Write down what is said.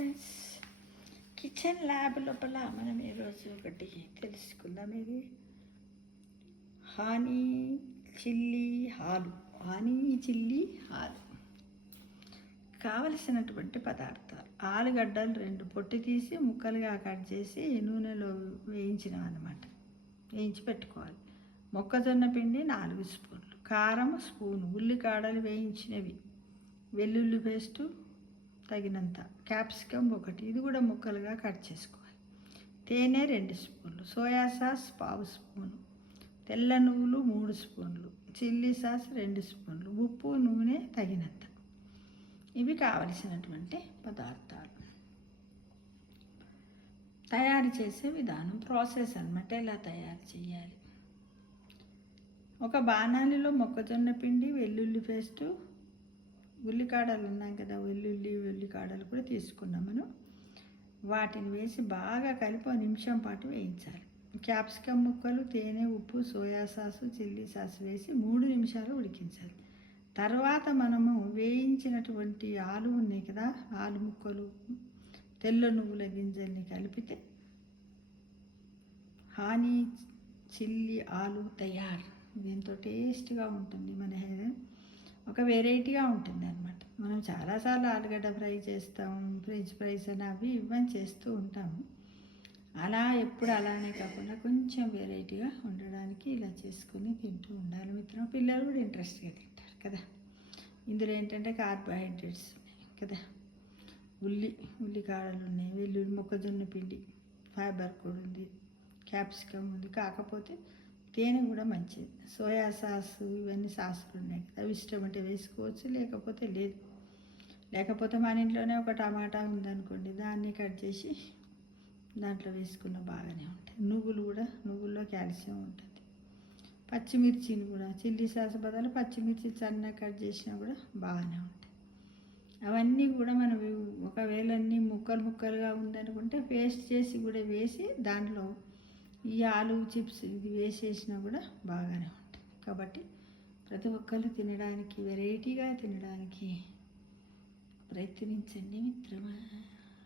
Friends, kitchen lab లోపల మనం ఈరోజు ఒకటి తెలుసుకుందాం. ఇది హనీ చిల్లీ ఆలు కావలసినటువంటి పదార్థాలు: ఆలుగడ్డలు 2 పొట్టు తీసి ముక్కలుగా కట్ చేసి నూనెలో వేయించినవి అన్నమాట, వేయించి పెట్టుకోవాలి. మొక్కజొన్న పిండి 4 స్పూన్లు, కారం స్పూను, ఉల్లికాడలు వేయించినవి, వెల్లుల్లి పేస్టు తగినంత, క్యాప్సికమ్ 1, ఇది కూడా ముక్కలుగా కట్ చేసుకోవాలి. తేనె 2 స్పూన్లు, సోయా సాస్ 1/2 స్పూను, తెల్ల నువ్వులు 3 స్పూన్లు, చిల్లీ సాస్ 2 స్పూన్లు, ఉప్పు, నూనె తగినంత. ఇవి కావలసినటువంటి పదార్థాలు. తయారు చేసే విధానం, ప్రాసెస్ అన్నమాట. ఎలా తయారు చేయాలి: ఒక బాణాలిలో మొక్కజొన్న పిండి, వెల్లుల్లి పేస్టు, ఉల్లికాడలు ఉన్నాం కదా, ఉల్లికాడలు కూడా తీసుకున్నాం మనం. వాటిని వేసి బాగా కలిపి 1 నిమిషం పాటు వేయించాలి. క్యాప్సికమ్ ముక్కలు, తేనె, ఉప్పు, సోయా సాసు, చిల్లీ సాస్ వేసి 3 నిమిషాలు ఉడికించాలి. తర్వాత మనము వేయించినటువంటి ఆలు ఉన్నాయి కదా, ఆలు ముక్కలు, తెల్ల నువ్వుల గింజల్ని కలిపితే హనీ చిల్లీ ఆలు తయారు. దీంతో టేస్ట్గా ఉంటుంది. మన ఒక వెరైటీగా ఉంటుంది అన్నమాట. మనం చాలాసార్లు ఆలుగడ్డ ఫ్రై చేస్తాం, ఫ్రెంచ్ ఫ్రైస్ అని అవి ఇవన్నీ చేస్తూ ఉంటాము. అలా ఎప్పుడు అలానే కాకుండా కొంచెం వెరైటీగా ఉండడానికి ఇలా చేసుకొని తింటూ ఉండాలి మిత్రం. పిల్లలు కూడా ఇంట్రెస్ట్గా తింటారు కదా. ఇందులో ఏంటంటే కార్బోహైడ్రేట్స్ ఉన్నాయి కదా, ఉల్లికాడలు ఉన్నాయి, వెల్లుల్లి, మొక్కజొన్న పిండి, ఫైబర్ కూడా ఉంది, క్యాప్సికమ్ ఉంది. కాకపోతే తేనె కూడా మంచిది, సోయా సాస్, ఇవన్నీ సాసులు ఉన్నాయి కదా, అవి ఇష్టం అంటే వేసుకోవచ్చు, లేకపోతే లేదు. లేకపోతే మన ఇంట్లోనే ఒక టమాటా ఉందనుకోండి, దాన్ని కట్ చేసి దాంట్లో వేసుకున్న బాగానే ఉంటాయి. నువ్వుల్లో కాల్షియం ఉంటుంది. పచ్చిమిర్చిని కూడా చిల్లీ సాస్ బదులు పచ్చిమిర్చి సన్నగా కట్ చేసినా కూడా బాగానే ఉంటాయి. అవన్నీ కూడా మనం ఒకవేళ అన్నీ ముక్కలుగా ఉందనుకుంటే పేస్ట్ చేసి కూడా వేసి దాంట్లో ఈ ఆలు చిప్స్ ఇది వేసేసినా కూడా బాగానే ఉంటుంది. కాబట్టి ప్రతి ఒక్కరు తినడానికి, వెరైటీగా తినడానికి ప్రయత్నించండి మిత్రమా.